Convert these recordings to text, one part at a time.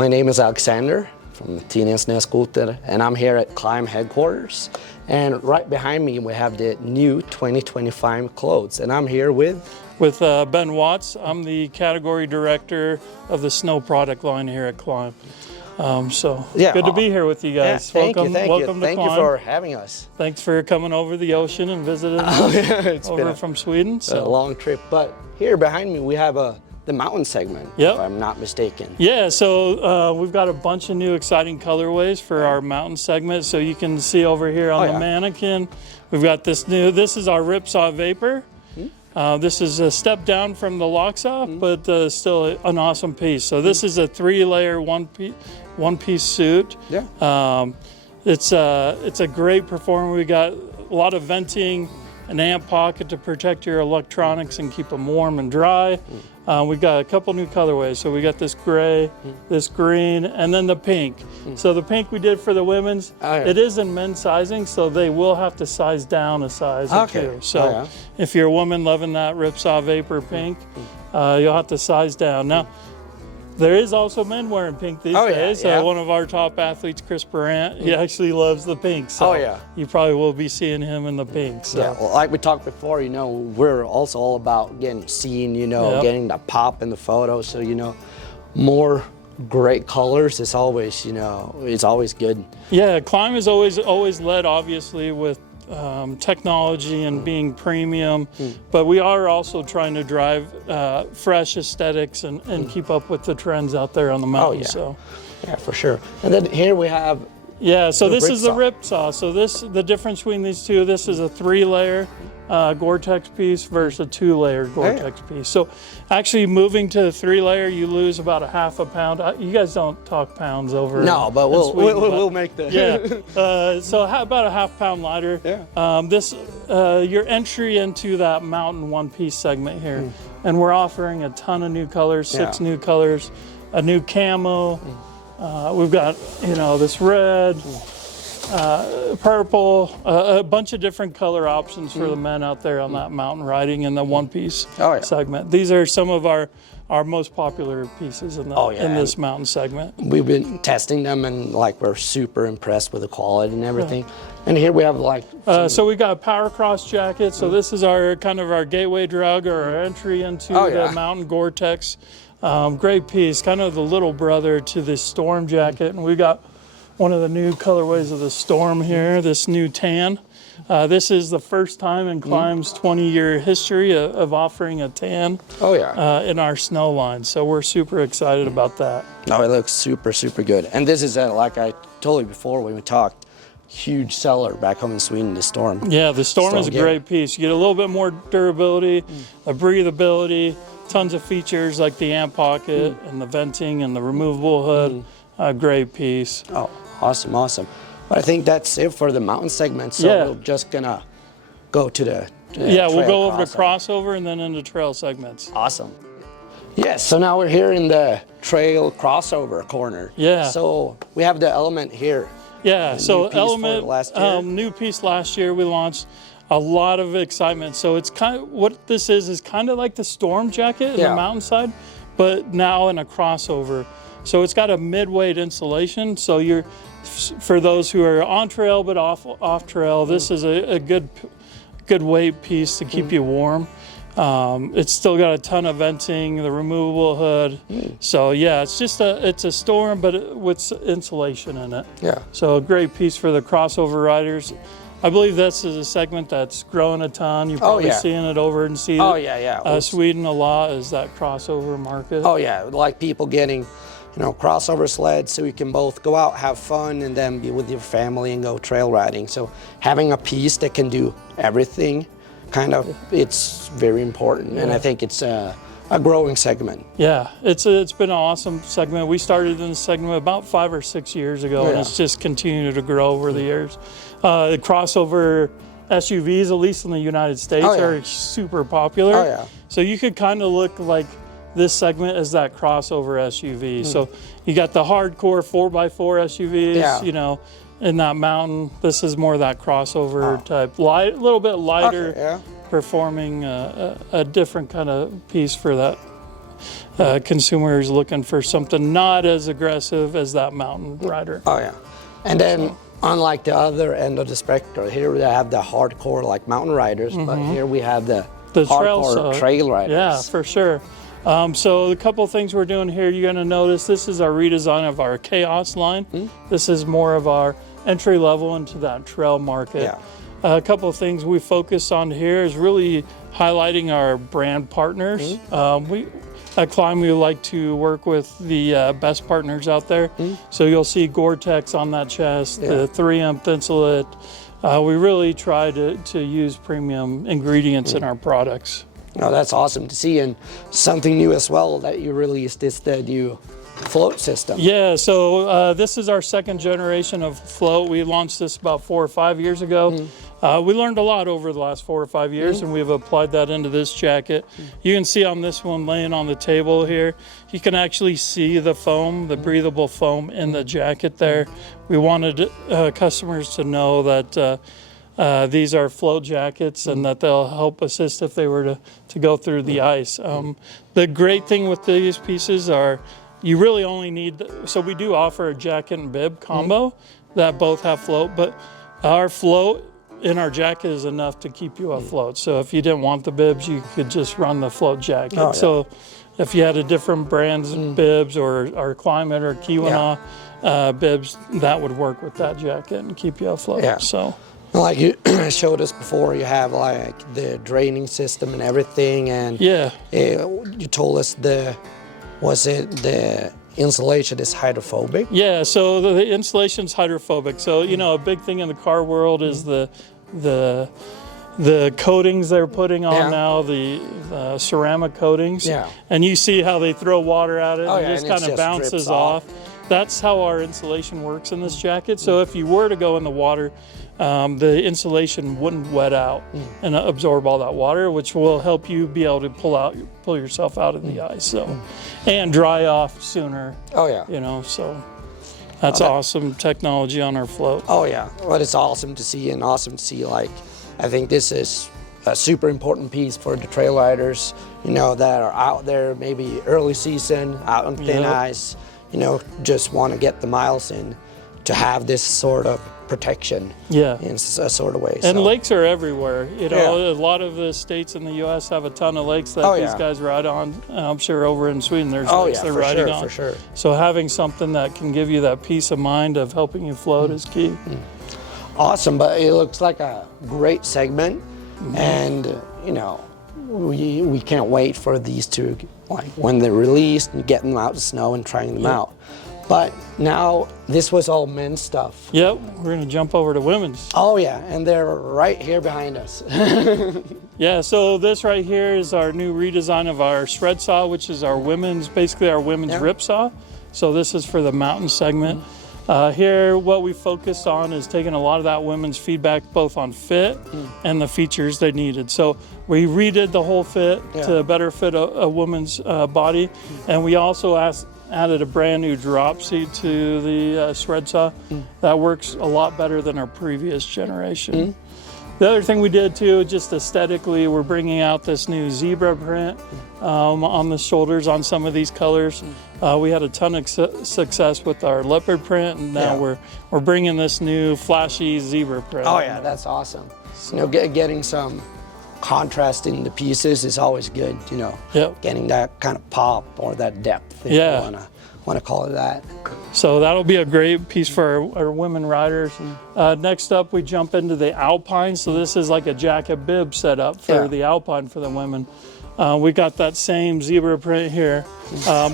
My name is Alexander from the Snöskoter, and I'm here at Klim headquarters. And right behind me, we have the new 2025 clothes. And I'm here with Ben Watts. I'm the category director of the snow product line here at Klim. Good to be here with you guys. Yeah, welcome to Thank Klim. you for having us. Thanks for coming over the ocean and visiting It's over from Sweden. A long trip. But here behind me, we have the mountain segment, yep. if I'm not mistaken. Yeah, so we've got a bunch of new exciting colorways for our mountain segment. So you can see over here on the mannequin, we've got this is our Ripsaw Vapor. This is a step down from the Locksaw, but still an awesome piece. So this is a 3-layer one-piece suit. Yeah. It's a great performer. We got a lot of venting, an amp pocket to protect your electronics and keep them warm and dry. We've got a couple new colorways. So we got this gray, this green, and then the pink. So the pink we did for the women's. It is in men's sizing, so they will have to size down a size or two. So if you're a woman loving that Ripsaw Vapor pink, you'll have to size down. Now, there is also men wearing pink these days. One of our top athletes, Chris Barant, he actually loves the pink. So you probably will be seeing him in the pink. So. Yeah, well, like we talked before, we're also all about getting seen, getting the pop in the photo. So, more great colors is always, it's always good. Yeah, Klim is always led, obviously, with technology and being premium, but we are also trying to drive fresh aesthetics and keep up with the trends out there on the mountain. Yeah, for sure. And then here we have so this is the Ripsaw. So the difference between these two, this is a 3-layer Gore-Tex piece versus a 2-layer Gore-Tex piece. So actually moving to the 3-layer, you lose about a half a pound. You guys don't talk pounds over. No, but we'll make the so about a half pound lighter. Your entry into that mountain one-piece segment here, and we're offering a ton of new colors, 6 new colors, a new camo. We've got this red, purple, a bunch of different color options for the men out there on that mountain riding in the one-piece segment. These are some of our most popular pieces in this mountain segment. We've been testing them, and we're super impressed with the quality and everything. And here we have so we got a Power Cross jacket. So this is our kind of our gateway drug or our entry into the mountain Gore-Tex. Great piece, kind of the little brother to the Storm jacket. And we got one of the new colorways of the Storm here, this new tan. This is the first time in Klim's 20-year history of offering a tan in our snow line. So we're super excited about that. No, it looks super, super good. And this is, like I told you before when we talked, huge seller back home in Sweden, the Storm. Yeah, the Storm is a great piece. You get a little bit more durability, a breathability, tons of features like the amp pocket and the venting and the removable hood. Great piece. Oh, awesome. But I think that's it for the mountain segment. So we're just gonna go to the we'll go over to crossover and then into trail segments. Awesome. Yes, so now we're here in the trail crossover corner. Yeah. So we have the Element here. Yeah, so Element, new piece last year we launched. A lot of excitement. So it's kind of what this is kind of like the Storm jacket in the mountainside, but now in a crossover. So it's got a mid-weight insulation. So for those who are on trail but off trail, this is a good weight piece to keep you warm. It's still got a ton of venting, the removable hood. So it's just it's a Storm, but with insulation in it. Yeah. So a great piece for the crossover riders. I believe this is a segment that's growing a ton. You're probably seeing it over in Sweden. Sweden a lot is that crossover market. Oh yeah, like people getting, crossover sleds so you can both go out, have fun, and then be with your family and go trail riding. So having a piece that can do everything, it's very important, and I think it's a growing segment. Yeah, it's been an awesome segment. We started in this segment about 5 or 6 years ago, and it's just continued to grow over the years. The crossover SUVs, at least in the United States, are super popular. So you could kind of look like this segment as that crossover SUV. So you got the hardcore 4x4 SUVs, in that mountain. This is more that crossover type, a little bit lighter, performing a different kind of piece for that consumers looking for something not as aggressive as that mountain rider. Oh yeah, and then unlike the other end of the spectrum, here we have the hardcore like mountain riders, but here we have the hardcore trail riders. Yeah, for sure. So a couple of things we're doing here, you're going to notice this is our redesign of our Chaos line. This is more of our entry level into that trail market. Yeah. A couple of things we focus on here is really highlighting our brand partners. We at Klim, we like to work with the best partners out there. So you'll see Gore-Tex on that chest, the 3M Thinsulate. We really try to use premium ingredients in our products. No, that's awesome to see, and something new as well that you released is the new float system. Yeah, so this is our second generation of float. We launched this about 4 or 5 years ago. We learned a lot over the last 4 or 5 years, and we've applied that into this jacket. You can see on this one laying on the table here, you can actually see the foam, the breathable foam in the jacket there. We wanted customers to know that these are float jackets and that they'll help assist if they were to go through the ice. The great thing with these pieces are you really only need, so we do offer a jacket and bib combo that both have float, but our float in our jacket is enough to keep you afloat. So if you didn't want the bibs, you could just run the float jacket. So if you had a different brand's bibs or our Climate or Keweenaw bibs, that would work with that jacket and keep you afloat. So. Like you showed us before, you have like the draining system and everything, and you told us the insulation is hydrophobic? Yeah, so the insulation's hydrophobic. So you know, a big thing in the car world is the coatings they're putting on now, the ceramic coatings. And you see how they throw water at it and it just kind of bounces off. That's how our insulation works in this jacket. So if you were to go in the water, the insulation wouldn't wet out and absorb all that water, which will help you be able to pull yourself out of the ice, and dry off sooner. You know, so that's awesome technology on our float. Well, it's awesome to see, and awesome to see. Like, I think this is a super important piece for the trail riders, you know, that are out there, maybe early season, out on thin ice, you know, just want to get the miles in, to have this sort of protection in a sort of way. And lakes are everywhere. You know, a lot of the states in the U.S. have a ton of lakes that these guys ride on. I'm sure over in Sweden there's lakes they're riding on. So having something that can give you that peace of mind of helping you float is key. Awesome, but it looks like a great segment, and you know, we can't wait for these to, like, when they're released and getting them out to snow and trying them out. But now, this was all men's stuff. Yep, we're gonna jump over to women's. And they're right here behind us. Yeah, so this right here is our new redesign of our shred saw, which is our women's, basically our women's rip saw. So this is for the mountain segment. Here, what we focused on is taking a lot of that women's feedback, both on fit and the features they needed. So we redid the whole fit to better fit a woman's body, and we also added a brand new drop seat to the shred saw that works a lot better than our previous generation. The other thing we did too, just aesthetically, we're bringing out this new zebra print on the shoulders on some of these colors. We had a ton of success with our leopard print, and now we're bringing this new flashy zebra print. That's awesome. So, you know, getting some contrast in the pieces is always good, you know, getting that kind of pop or that depth, if you want to call it that. So that'll be a great piece for our women riders. Next up, we jump into the Alpine. So this is like a jacket bib setup for the Alpine for the women. We got that same zebra print here.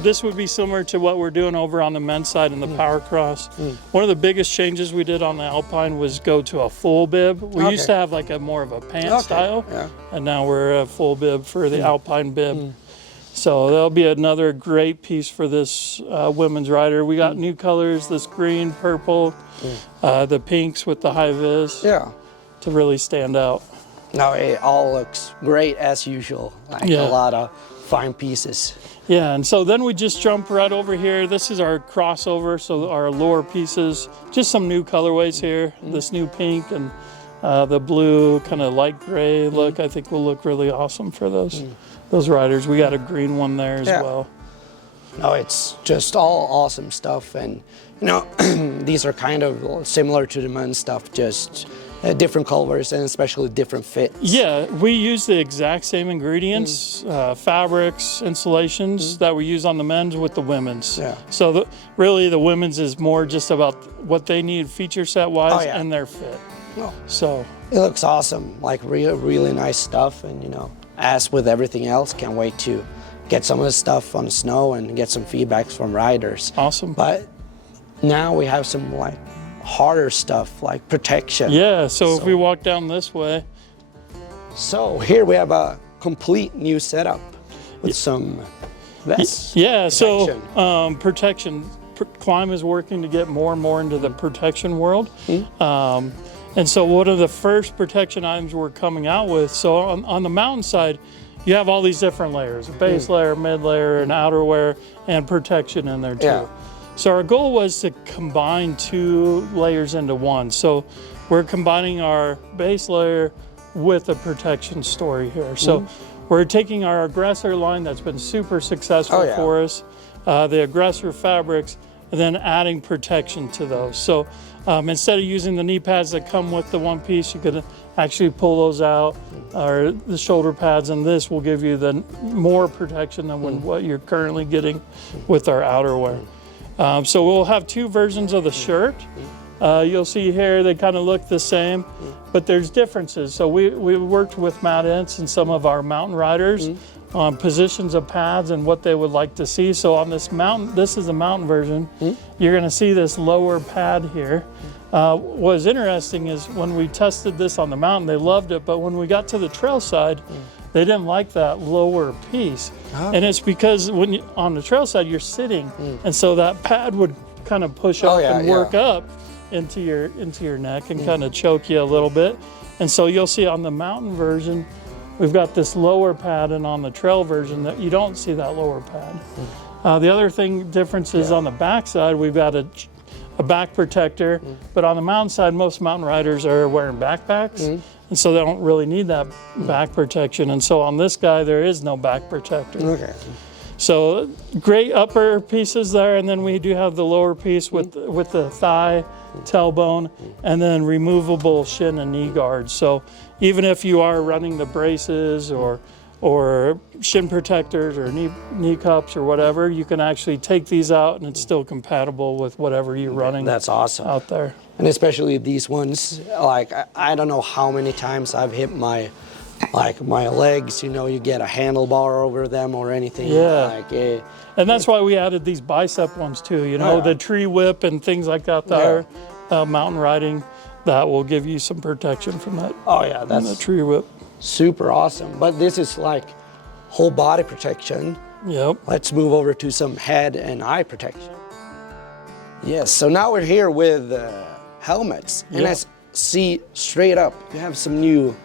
This would be similar to what we're doing over on the men's side in the Power Cross. One of the biggest changes we did on the Alpine was go to a full bib. We used to have like a more of a pant style, and now we're a full bib for the Alpine bib. So that'll be another great piece for this women's rider. We got new colors, this green, purple, the pinks with the high vis to really stand out. No, it all looks great as usual, like a lot of fine pieces. Yeah, and so then we just jump right over here. This is our crossover, so our lower pieces, just some new colorways here, this new pink and The blue kind of light gray look, I think will look really awesome for those riders. We got a green one there as well. No, it's just all awesome stuff, and you know, these are kind of similar to the men's stuff, just different colors and especially different fits. Yeah, we use the exact same ingredients, fabrics, insulations that we use on the men's with the women's. Yeah. So really the women's is more just about what they need feature set wise and their fit. Oh. So it looks awesome, like really nice stuff, and you know, as with everything else, can't wait to get some of the stuff on the snow and get some feedbacks from riders. Awesome. But now we have some like harder stuff like protection. Yeah, so if we walk down this way. So here we have a complete new setup with some vests. Yeah, protection. so protection. Klim is working to get more and more into the protection world. And so one of the first protection items we're coming out with, so on the mountainside, you have all these different layers, a base layer, mid layer, and outerwear, and protection in there too. Yeah. So our goal was to combine 2 layers into one. So we're combining our base layer with a protection story here. So we're taking our aggressor line that's been super successful for us, the aggressor fabrics, and then adding protection to those. So instead of using the knee pads that come with the one piece, you could actually pull those out, or the shoulder pads, and this will give you the more protection than what you're currently getting with our outerwear. So we'll have 2 versions of the shirt. You'll see here they kind of look the same, but there's differences. So we worked with Matt Ince and some of our mountain riders on positions of pads and what they would like to see. So on this mountain, this is the mountain version, you're gonna see this lower pad here. What was interesting is when we tested this on the mountain, they loved it, but when we got to the trail side, they didn't like that lower piece. And it's because when you, on the trail side, you're sitting, and so that pad would kind of push up and work up into your neck and kind of choke you a little bit. And so you'll see on the mountain version, we've got this lower pad, and on the trail version that you don't see that lower pad. The other difference is on the back side, we've got a back protector, but on the mountain side, most mountain riders are wearing backpacks, and so they don't really need that back protection. And so on this guy, there is no back protector. Okay. So great upper pieces there, and then we do have the lower piece with the thigh, tailbone, and then removable shin and knee guards. So even if you are running the braces or shin protectors or knee cups or whatever, you can actually take these out and it's still compatible with whatever you're running. That's awesome out there. And especially these ones, like I don't know how many times I've hit my legs, you know, you get a handlebar over them or anything. And that's why we added these bicep ones too, you know, the tree whip and things like that that are mountain riding, that will give you some protection from that. That's the tree whip. Super awesome. But this is like whole body protection. Yep. Let's move over to some head and eye protection. Yes, so now we're here with helmets. And I see straight up, you have some new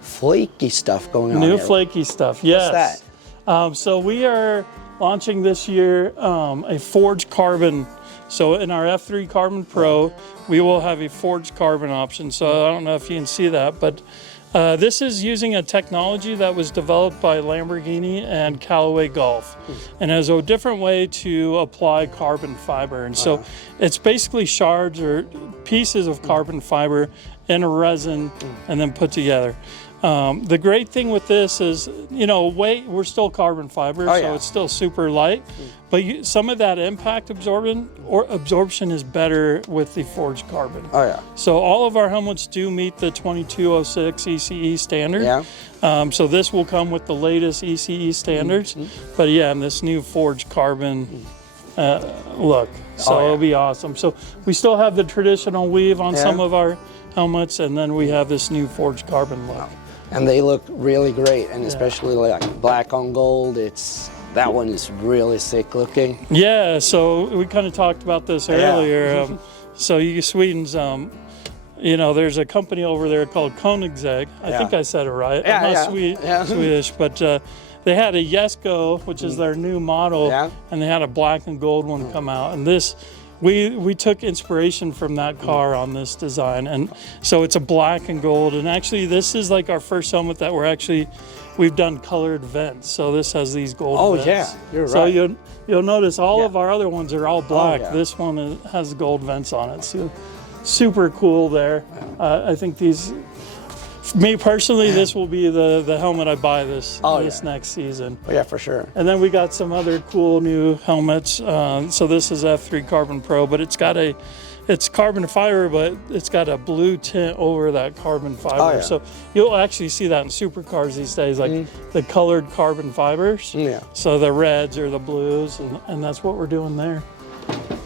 flaky stuff going on. New here. flaky stuff, yes. What's that? So we are launching this year a forged carbon. So in our F3 Carbon Pro, we will have a forged carbon option. So I don't know if you can see that, but this is using a technology that was developed by Lamborghini and Callaway Golf, and has a different way to apply carbon fiber. And so it's basically shards or pieces of carbon fiber in a resin and then put together. The great thing with this is, you know, we're still carbon fiber, so it's still super light, but some of that impact absorption is better with the forged carbon. So all of our helmets do meet the 2206 ECE standard. So this will come with the latest ECE standards, but and this new forged carbon look, so it'll be awesome. So we still have the traditional weave on some of our helmets, and then we have this new forged carbon look. And they look really great, and especially like black on gold, that one is really sick looking. Yeah, so we kind of talked about this earlier. So Sweden's, you know, there's a company over there called Kollektion. I think I said it right. I'm not Swedish, but they had a Jesko, which is their new model, and they had a black and gold one come out. And this we took inspiration from that car on this design, and so it's a black and gold. And actually, this is like our first helmet that we've done colored vents. So this has these gold vents. Yeah, you're so right. So you'll notice all of our other ones are all black. yeah. This one has gold vents on it. So super cool there. I think these. Me personally, this will be the helmet I buy this next season. Oh, yeah, for sure. And then we got some other cool new helmets. So this is F3 Carbon Pro, but it's carbon fiber, but it's got a blue tint over that carbon fiber. Oh, yeah. So you'll actually see that in supercars these days, like the colored carbon fibers. Yeah. So the reds or the blues, and that's what we're doing there.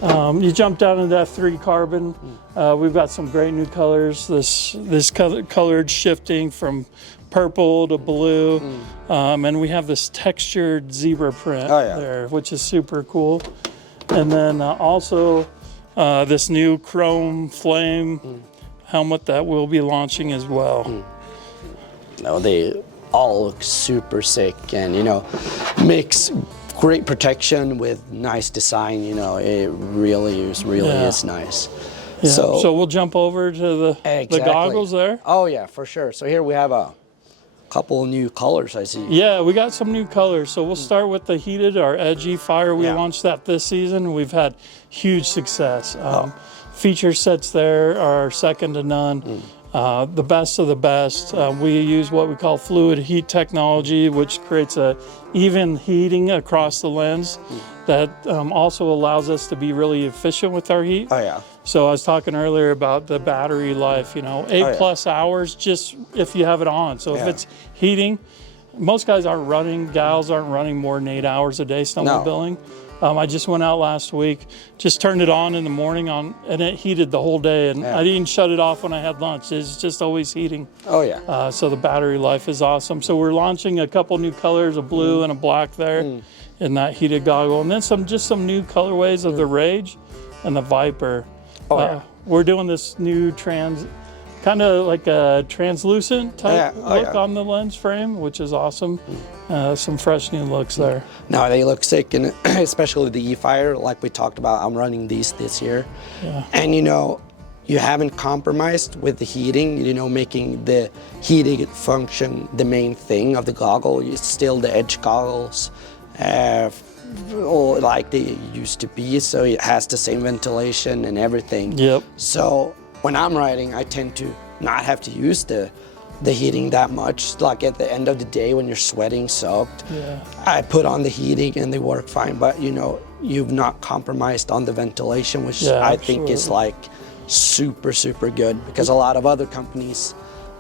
You jump down into F3 carbon. We've got some great new colors. This colored shifting from purple to blue, and we have this textured zebra print there, which is super cool. And then also this new chrome flame helmet that we'll be launching as well. No, they all look super sick, and mix great protection with nice design. It really is nice. Yeah. So we'll jump over to the goggles there. Oh yeah, for sure. So here we have a couple of new colors I see. Yeah, we got some new colors. So we'll start with the heated, our edgy fire. We launched that this season. We've had huge success. Feature sets there are second to none. The best of the best. We use what we call fluid heat technology, which creates a even heating across the lens that also allows us to be really efficient with our heat. Oh yeah. So I was talking earlier about the battery life, 8+ hours just if you have it on. So if it's heating, most guys aren't running, gals aren't running more than 8 hours a day snowmobiling. I just went out last week, just turned it on in the morning and it heated the whole day. And I didn't shut it off when I had lunch. It's just always heating. Oh yeah. So the battery life is awesome. So we're launching a couple new colors, a blue and a black there in that heated goggle. And then some new colorways of the Rage and the Viper. We're doing this new kind of like a translucent type look on the lens frame, which is awesome. Some fresh new looks there. No, they look sick, and especially the E-Fire, like we talked about. I'm running these this year. Yeah. And you haven't compromised with the heating, making the heating function the main thing of the goggle. It's still the edge goggles, like they used to be, so it has the same ventilation and everything. Yep. So when I'm riding, I tend to not have to use the heating that much. Like at the end of the day when you're sweating, soaked, I put on the heating and they work fine. But you've not compromised on the ventilation, which I think is like super, super good, because a lot of other companies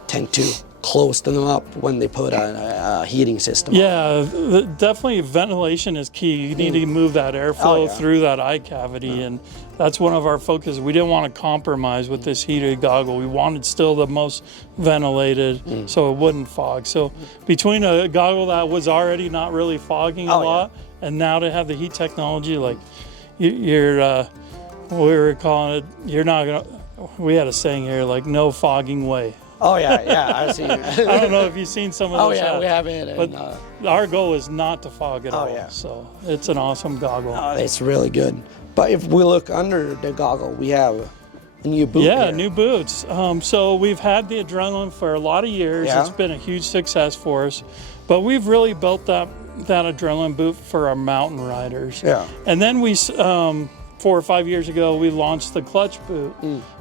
tend to close them up when they put a heating system on. Yeah, definitely ventilation is key. You need to move that airflow through that eye cavity, and that's one of our focuses. We didn't want to compromise with this heated goggle. We wanted still the most ventilated so it wouldn't fog. So between a goggle that was already not really fogging a lot, and now to have the heat technology, like you're, we were calling it, you're not gonna, we had a saying here, like no fogging way. Oh yeah, I've seen it. I don't know if you've seen some of those. Oh yeah, we have it. But our goal is not to fog at all. Yeah. So it's an awesome goggle. Oh, it's really good. But if we look under the goggle, we have a new boot. Yeah, here. new boots. So we've had the Adrenaline for a lot of years. Yeah. It's been a huge success for us. But we've really built that Adrenaline boot for our mountain riders. Yeah. And then 4 or 5 years ago, we launched the Clutch boot.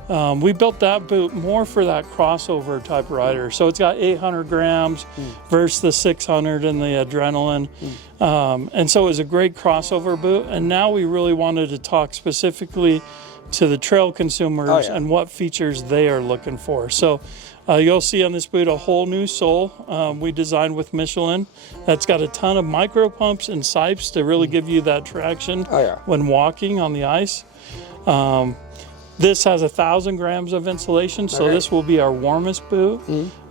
We built that boot more for that crossover type rider. So it's got 800 grams versus the 600 in the Adrenaline. And so it was a great crossover boot. And now we really wanted to talk specifically to the trail consumers and what features they are looking for. So you'll see on this boot a whole new sole we designed with Michelin. That's got a ton of micro pumps and sipes to really give you that traction when walking on the ice. This has 1,000 grams of insulation, so this will be our warmest boot.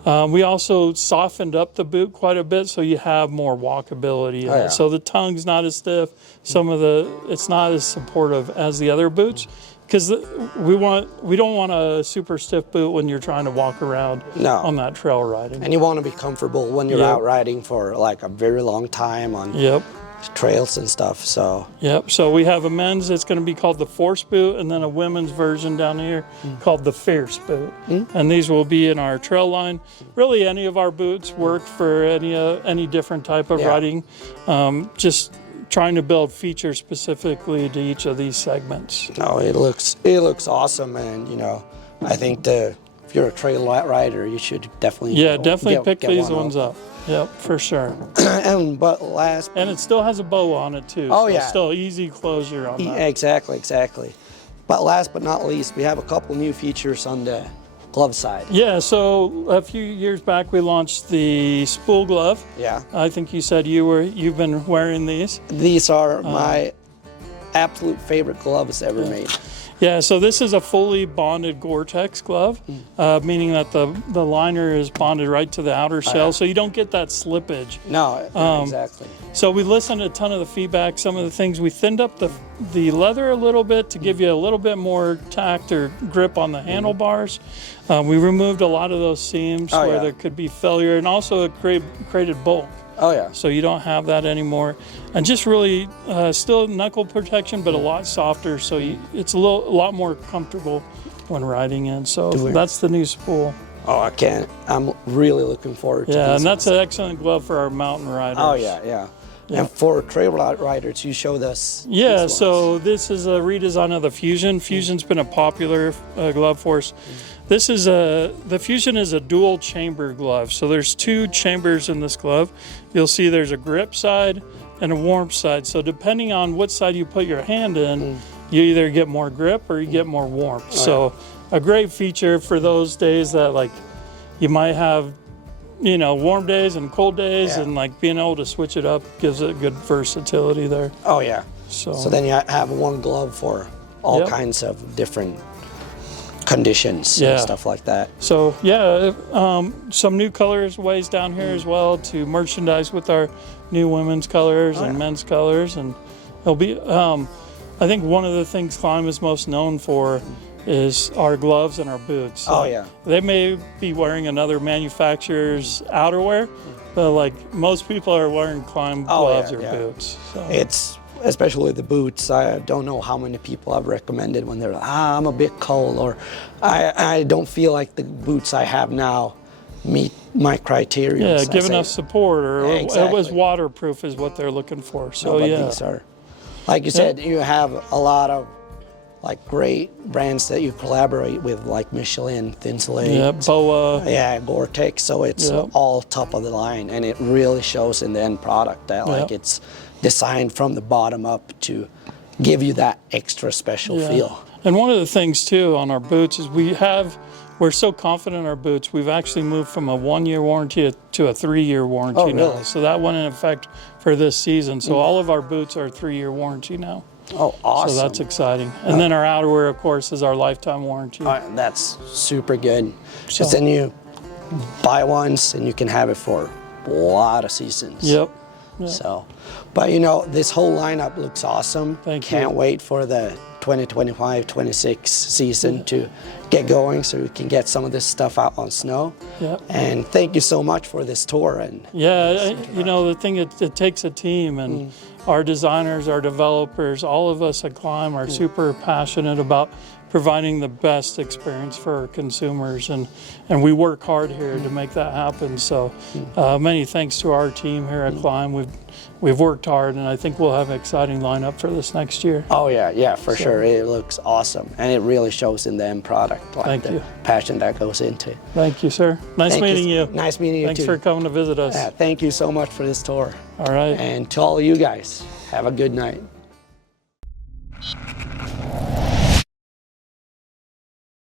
We also softened up the boot quite a bit so you have more walkability in it. So the tongue's not as stiff. It's not as supportive as the other boots, because we don't want a super stiff boot when you're trying to walk around on that trail riding. And you want to be comfortable when you're out riding for like a very long time on trails and stuff. So Yep. So we have a men's that's going to be called the Force boot, and then a women's version down here called the Fierce boot. And these will be in our trail line. Really, any of our boots work for any different type of riding. Just trying to build features specifically to each of these segments. no, it looks awesome, and you know, I think if you're a trail rider, you should definitely pick these ones up. Yep, for sure. And it still has a bow on it too. Oh, so yeah. Still easy closure on that. Exactly. But last but not least, we have a couple new features on the glove side. Yeah, so a few years back we launched the spool glove. Yeah. I think you said you've been wearing these. These are my absolute favorite gloves ever made. Yeah, so this is a fully bonded Gore-Tex glove, meaning that the liner is bonded right to the outer shell, so you don't get that slippage. No, exactly. So we listened to a ton of the feedback, some of the things. We thinned up the leather a little bit to give you a little bit more tact or grip on the handlebars. We removed a lot of those seams where there could be failure, and also it created bulk. Oh yeah. So you don't have that anymore, and just really still knuckle protection, but a lot softer. So it's a lot more comfortable when riding in. So that's the new spool. Oh, I can't. I'm really looking forward to this. Yeah, and that's an excellent glove for our mountain riders. Oh yeah. And for trail riders, you showed us. Yeah, so this is a redesign of the Fusion. Fusion's been a popular glove for us. This is the Fusion is a dual chamber glove. So there's two chambers in this glove. You'll see there's a grip side and a warmth side. So depending on what side you put your hand in, you either get more grip or you get more warmth. So a great feature for those days that like you might have, you know, warm days and cold days, and like being able to switch it up gives it good versatility there. Oh yeah. So then you have one glove for all kinds of different conditions and stuff like that. So some new colorways down here as well to merchandise with our new women's colors and men's colors, and it'll be I think one of the things Klim is most known for is our gloves and our boots. So they may be wearing another manufacturer's outerwear, but like most people are wearing Klim gloves or boots. So. It's especially the boots. I don't know how many people I've recommended when they're like, I'm a bit cold, or I don't feel like the boots I have now meet my criteria. Yeah, give enough support, or it was waterproof is what they're looking for. So these are, like you said, you have a lot of like great brands that you collaborate with, like Michelin, Thin Slate, BOA, Gore-Tex. So it's all top of the line, and it really shows in the end product that like it's designed from the bottom up to give you that extra special feel. And one of the things too on our boots is we're so confident in our boots, we've actually moved from a 1-year warranty to a 3-year warranty now. So that went in effect for this season. So all of our boots are 3-year warranty now. Oh, awesome. So that's exciting. And then our outerwear, of course, is our lifetime warranty. That's super good. Because then you buy once and you can have it for a lot of seasons. Yep. So, but you know, this whole lineup looks awesome. Can't wait for the 2025-26 season to get going so we can get some of this stuff out on snow. And thank you so much for this tour. And you know, the thing, it takes a team, and our designers, our developers, all of us at Klim are super passionate about providing the best experience for our consumers, and we work hard here to make that happen. So many thanks to our team here at Klim. We've worked hard, and I think we'll have an exciting lineup for this next year. Oh yeah, for sure. It looks awesome, and it really shows in the end product, like the passion that goes into it. Thank you, sir. Nice meeting you. Nice meeting you too. Thanks for coming to visit us. Thank you so much for this tour. All right. And to all of you guys, have a good night.